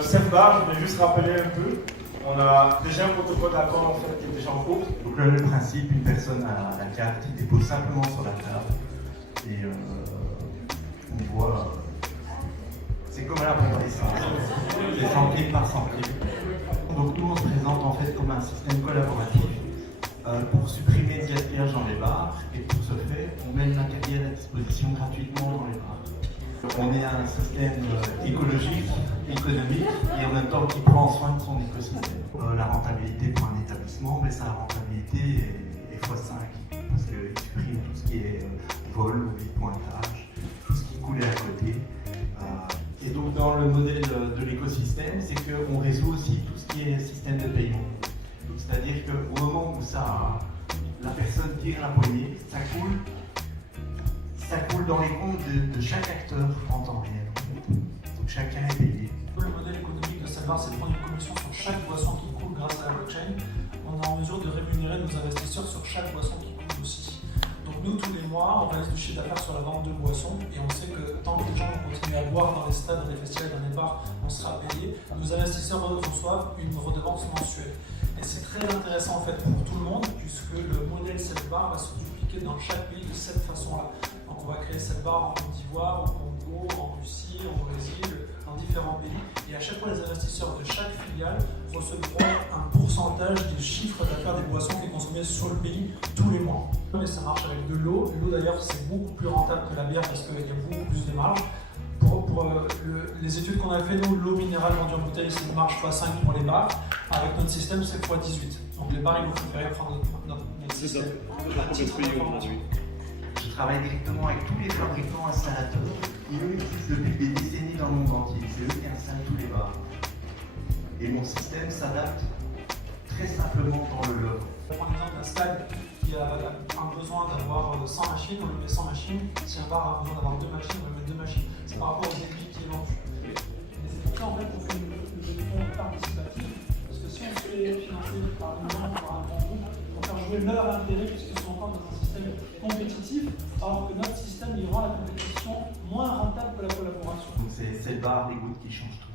Self-bar, je vais juste rappeler un peu. On a déjà un protocole d'accord en fait, qui est déjà en cours. Donc là, le principe, une personne a la carte, il dépose simplement sur la table et on voit, c'est comme à la pompe à essence, c'est centime par centime. Donc nous, on se présente en fait comme un système collaboratif pour supprimer le gaspillage dans les bars, et pour ce faire, on met le matériel à disposition gratuitement dans les bars. On est un système écologique, économique et en même temps qui prend soin de son écosystème. La rentabilité pour un établissement, mais sa rentabilité est x5 parce qu'il supprime tout ce qui est vol, pointage, tout ce qui coulait à côté. Et donc dans le modèle de l'écosystème, c'est qu'on résout aussi tout ce qui est système de paiement. C'est-à-dire qu'au moment où la personne tire la poignée, ça coule dans les comptes de chaque acteur en temps réel. Donc chacun est payé. Le modèle économique de Self-bar, c'est de prendre une commission sur chaque boisson qui coule grâce à la blockchain. On est en mesure de rémunérer nos investisseurs sur chaque boisson qui coule aussi. Donc nous, tous les mois, on réalise du chiffre d'affaires sur la vente de boissons et on sait que tant que les gens vont continuer à boire dans les stades, dans les festivals, dans les bars, on sera payé. Nos investisseurs reçoivent une redevance mensuelle. Et c'est très intéressant en fait pour tout le monde puisque le modèle Self-bar va se dupliquer dans chaque pays de cette façon-là. Donc on va créer Self-bar en Côte d'Ivoire, au Congo, en Russie, au Brésil, dans différents pays. Et à chaque fois, les investisseurs de chaque filiale recevront un pourcentage du chiffre d'affaires des boissons qui est consommé sur le pays tous les mois. Mais ça marche avec de l'eau. L'eau d'ailleurs, c'est beaucoup plus rentable que la bière parce qu'il y a beaucoup plus de marge. Pour les études qu'on a fait, nous, l'eau minérale vendue en bouteille, c'est une marge x5 pour les bars. Avec notre système, c'est x18. Donc les bars, ils vont préférer prendre notre système. Je travaille directement avec tous les fabricants installateurs. Ils utilisent depuis des décennies dans le monde entier. C'est eux qui installent tous les bars. Et mon système s'adapte très simplement dans le lot. On prend l'exemple d'un stade qui a un besoin d'avoir 100 machines, on lui met 100 machines. Si un bar a besoin d'avoir 2 machines, on lui met 2 machines. C'est par rapport aux débits qui est vendu. Et c'est pour ça en fait qu'on fait une fonds participative. Parce que si on se fait financer par une banque, par un grand groupe, on va faire jouer leur intérêt puisqu'ils sont encore dans un système compétitif, alors que notre système il rend la compétition moins rentable que la collaboration. Donc c'est le bar des gouttes qui change tout.